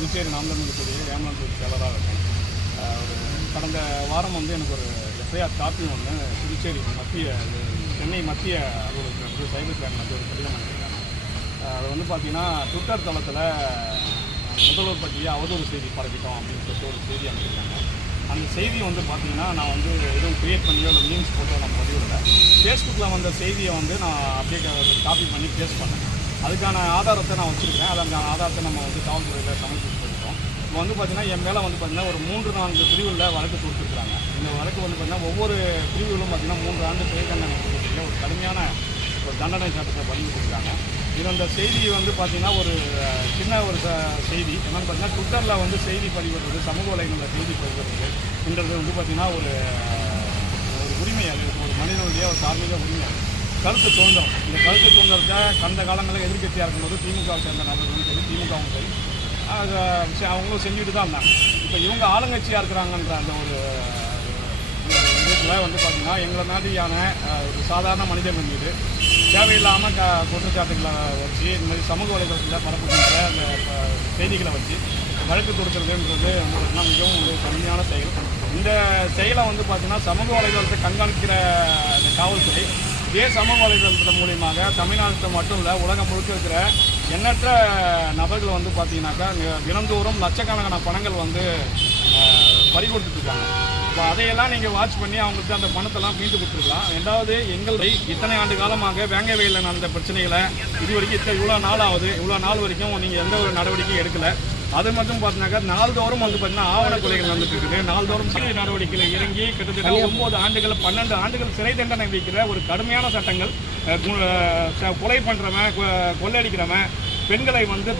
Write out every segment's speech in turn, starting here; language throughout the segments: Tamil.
புதுச்சேரி நாம் தமிழ் கட்சியுடைய வேமலன் செயலராக இருக்கேன். ஒரு கடந்த வாரம் வந்து எனக்கு ஒரு எஃப்ஐஆர் காப்பி ஒன்று புதுச்சேரி சென்னை மத்திய அலுவலகத்தில் சைபர் கிரைம் வந்து ஒரு கடிதம் அனுப்பியிருக்காங்க. அது வந்து பார்த்திங்கன்னா ட்விட்டர் தளத்தில் முதல்வர் பற்றிய அவதூறு செய்தி பரப்பிட்டோம் அப்படின்னு சொல்லிட்டு ஒரு செய்தி அனுப்பியிருக்காங்க. அந்த செய்தி வந்து பார்த்திங்கன்னா நான் வந்து எதுவும் க்ரியேட் பண்ணியோ இல்லை மீம்ஸ் போட்டோ நான் பதிவிடலை. ஃபேஸ்புக்கில் வந்த செய்தியை வந்து நான் அப்படியே காப்பி பண்ணி பேஸ்ட் பண்ணேன். அதுக்கான ஆதாரத்தை நான் வச்சுருக்கேன். அதுக்கான ஆதாரத்தை நம்ம வந்து காவல்துறையில் சமர்ப்பிச்சிருக்கோம். இப்போ வந்து பார்த்திங்கன்னா என் மேலே வந்து பார்த்திங்கன்னா ஒரு 3-4 பிரிவுகளில் வழக்கு கொடுத்துருக்குறாங்க. இந்த வழக்கு வந்து பார்த்திங்கன்னா ஒவ்வொரு பிரிவுகளும் பார்த்திங்கன்னா 3 ஆண்டு சிறை தண்டனை கொடுத்துருக்க ஒரு கடுமையான ஒரு தண்டனை சட்டத்தை பண்ணி கொடுத்துருக்காங்க. இது அந்த செய்தி வந்து பார்த்திங்கன்னா ஒரு சின்ன ஒரு செய்தி என்னென்னு பார்த்தீங்கன்னா ட்விட்டரில் வந்து செய்தி பதிவிடுறது, சமூக வலைகளில் செய்தி பதிவிடுறதுன்றது வந்து பார்த்திங்கன்னா ஒரு உரிமை. அது ஒரு மனிதனுடைய ஒரு தார்மீக உரிமை, கருத்து சுதந்திரம். இந்த கருத்து சுதந்திரத்தை கடந்த காலங்களில் எதிர்கட்சியாக இருக்கும்போது திமுகவை சேர்ந்த நபர்களும் சரி, திமுகவும் சரி, அவங்களும் செஞ்சுட்டு தான் இருந்தாங்க. இப்போ இவங்க ஆளுங்கட்சியாக இருக்கிறாங்கன்ற அந்த ஒரு இதில் வந்து பார்த்திங்கன்னா எங்களை மாதிரியான ஒரு சாதாரண மனிதர்கள் மீது தேவையில்லாமல் குற்றச்சாட்டுகளை வச்சு இந்த மாதிரி சமூக வலைதளத்தில் பரப்புகின்ற அந்த செய்திகளை வச்சு வழக்கு கொடுக்குறதுன்றது வந்து பார்த்திங்கன்னா மிகவும் ஒரு கடுமையான செயல். இந்த செயலை வந்து பார்த்திங்கன்னா சமூக வலைதளத்தை கண்காணிக்கிற இந்த காவல்துறை இதே சமூக வலைதளத்தின் மூலியமாக தமிழ்நாட்டில் மட்டும் இல்லை உலகம் முழுக்க இருக்கிற எண்ணற்ற நபர்கள் வந்து பார்த்திங்கனாக்கா தினந்தோறும் லட்சக்கணக்கான பணங்கள் வந்து பறிகொடுத்துட்ருக்காங்க. இப்போ அதையெல்லாம் நீங்கள் வாட்ச் பண்ணி அவங்களுக்கு அந்த பணத்தெல்லாம் மீண்டு கொடுத்துருக்கலாம். ரெண்டாவது, எங்களை இத்தனை ஆண்டு காலமாக வேங்க வயலில் நடந்த பிரச்சனைகளை இது வரைக்கும் இவ்வளோ நாள் ஆகுது, இவ்வளோ நாள் வரைக்கும் நீங்கள் எந்த ஒரு நடவடிக்கையும் எடுக்கலை. அது மட்டும் பார்த்தீங்கன்னாக்கா நாள்தோறும் வந்து பார்த்தீங்கன்னா ஆவண கொலைகள் வந்துட்டு இருக்குது. நாள்தோறும் சிறை நடவடிக்கையில் இறங்கி கிட்டத்தட்ட 9 ஆண்டுகள் 12 ஆண்டுகள் சிறை தண்டனை வைக்கிற ஒரு கடுமையான சட்டங்கள், கொலை பண்ணுறவன், கொள்ளையடிக்கிறவன், பெண்களை வந்து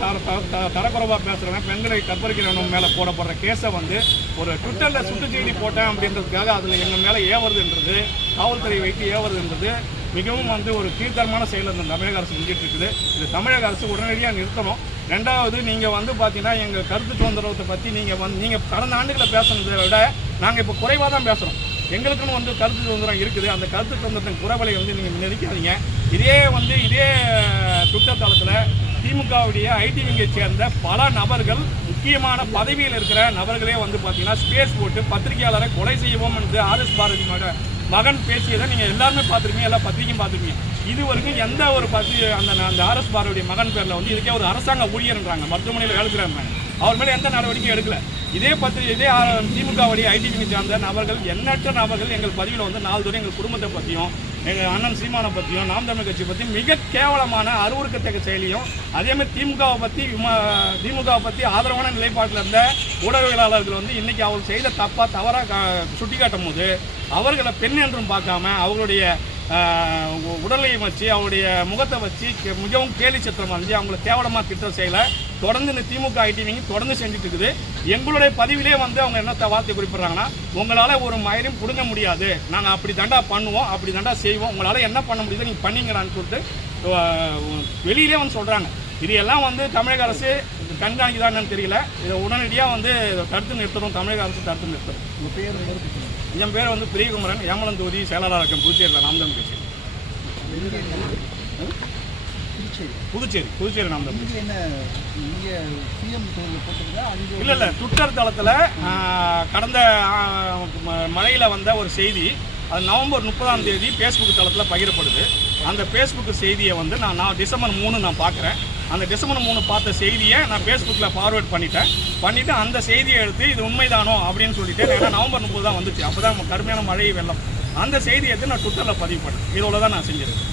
தரக்குறைவாக பேசுகிறவன், பெண்களை கற்பழிக்கிறவன் மேலே போடப்படுற கேஸை வந்து ஒரு ட்விட்டரில் சுட்டு செய்தி போட்டேன் அப்படின்றதுக்காக அதில் எங்கள் மேலே ஏவுறதுன்றது, காவல்துறை வைத்து ஏவுறதுன்றது மிகவும் வந்து ஒரு கீழ்த்தரமான செயல் இந்த தமிழக அரசு செஞ்சுட்டு இருக்குது. இது தமிழக அரசு உடனடியாக நிறுத்தணும். ரெண்டாவது, நீங்கள் வந்து பார்த்தீங்கன்னா எங்கள் கருத்து சுதந்திரத்தை பற்றி நீங்கள் கடந்த ஆண்டுகளை பேசுனதை விட நாங்கள் இப்போ குறைவாக தான் பேசுகிறோம். எங்களுக்குன்னு வந்து கருத்து சுதந்திரம் இருக்குது. அந்த கருத்து சுதந்திரத்தின் குறைவலை வந்து நீங்கள் நினைக்காதீங்க. இதே ட்விட்டர் தளத்தில் திமுகவுடைய ஐடி விங்கை சேர்ந்த பல நபர்கள், முக்கியமான பதவியில் இருக்கிற நபர்களே வந்து பார்த்தீங்கன்னா ஸ்பேஸ் போட்டு பத்திரிகையாளரை கொலை செய்வோம் என்று RS பாரதி மகன் பேசியதை நீங்கள் எல்லாருமே பார்த்துருக்கீங்க, எல்லா பத்திரிகையும் பார்த்துருக்கீங்க. இது வரைக்கும் எந்த ஒரு அந்த RS பாரதியுடைய மகன் பேரில் வந்து இதுக்கே ஒரு அரசாங்க ஊழியர்ன்றாங்க, மருத்துவமனையில் வேலை செய்கிறாங்க, அவர் மேலே எந்த நடவடிக்கையும் எடுக்கல. இதே திமுகவுடைய ஐடி விங்கை சார்ந்த நபர்கள், எண்ணற்ற நபர்கள் எங்கள் பதிவில் வந்து நாள்தோறும் எங்கள் குடும்பத்தை பற்றியும் எங்கள் அண்ணன் சீமானை பற்றியும் நாம் தமிழ் கட்சி பற்றி மிக கேவலமான அருவருக்கத்தக்க செயலியும், அதேமாதிரி திமுகவை பற்றி ஆதரவான நிலைப்பாட்டில் இருந்த ஊடகவியலாளர்கள் வந்து இன்றைக்கி அவர் செய்த தவறாக சுட்டி காட்டும் போது அவர்களை பெண் என்றும் பார்க்காம அவங்களுடைய உடலை வச்சு அவருடைய முகத்தை வச்சு மிகவும் கேலி சித்திரமாக இருந்துச்சு. அவங்கள கேவலமாக திட்டம் செய்யலை. தொடர்ந்து இந்த திமுக ஐடிவிங்க தொடர்ந்து செஞ்சுட்டு இருக்குது. எங்களுடைய பதிவிலே வந்து அவங்க என்ன வார்த்தை குறிப்பிட்றாங்கன்னா, உங்களால் ஒரு மயிரும் பிடுங்க முடியாது, நாங்கள் அப்படி தண்டா பண்ணுவோம், அப்படி தண்டா செய்வோம், உங்களால் என்ன பண்ண முடியுதோ நீங்கள் பண்ணிங்களான்னு சொல்லிட்டு வெளியிலே வந்து சொல்கிறாங்க. இது எல்லாம் வந்து தமிழக அரசு கண்காணிக்குதான்னு தெரியல. இதை உடனடியாக வந்து தடுத்து நிறுத்தணும், தமிழக அரசு தடுத்து நிறுத்தணும். உங்கள் பேர்? என் பேர் வந்து பிரியகுமரன், ஏமலம் தொகுதி செயலாளராக இருக்கேன் புதுச்சேரியில், நாம் தமிழ் கட்சி. புதுச்சேரி நாம் தமிழ். இல்லை ட்விட்டர் தளத்தில் கடந்த மழையில் வந்த ஒரு செய்தி, அது நவம்பர் 30ஆம் தேதி ஃபேஸ்புக் தளத்தில் பகிரப்படுது. அந்த ஃபேஸ்புக் செய்தியை வந்து நான் டிசம்பர் 3 நான் பார்க்குறேன். அந்த டிசம்பர் 3 பார்த்த செய்தியை நான் ஃபேஸ்புக்கில் ஃபார்வேர்ட் பண்ணிவிட்டு அந்த செய்தியை எடுத்து இது உண்மைதானோ அப்படின்னு சொல்லிட்டு, ஏன்னா நவம்பர் 30 தான் வந்துச்சு, அப்போ தான் கடுமையான மழை வெள்ளம், அந்த செய்தியை எடுத்து நான் ட்விட்டரில் பதிவு பண்ணேன். இதோட தான் நான் செஞ்சிருக்கேன்.